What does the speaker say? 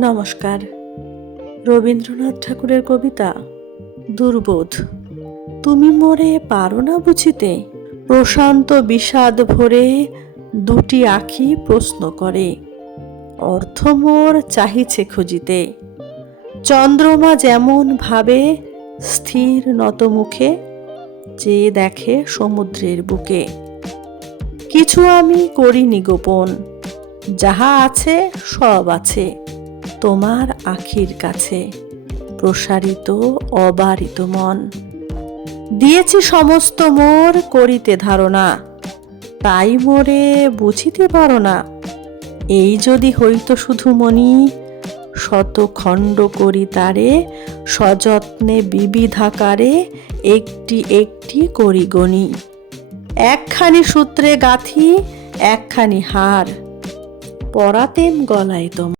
নমস্কার। রবীন্দ্রনাথ ঠাকুরের কবিতা দুর্বোধ। তুমি মোরে পারো না বুঝিতে, প্রশান্ত বিষাদ ভরে দুটি আখি প্রশ্ন করে, অর্থ মোর চাহিছে খুঁজিতে। চন্দ্রমা যেমন ভাবে স্থির নত মুখে, চেয়ে দেখে সমুদ্রের বুকে। কিছু আমি করিনি গোপন, যাহা আছে সব আছে তোমার আখির কাছে, প্রসারিত অবারিত মন। দিয়েছি সমস্ত মোর করিতে ধারণা, তাই মোরে বুঝিতে পারো না। এই যদি হইত শুধু মনি, শত খণ্ড করি তারে সযত্নে বিবিধাকারে একটি একটি করি গণি। একখানি সূত্রে গাঁথি একখানি হার, পরাতেম গলায় তোমার।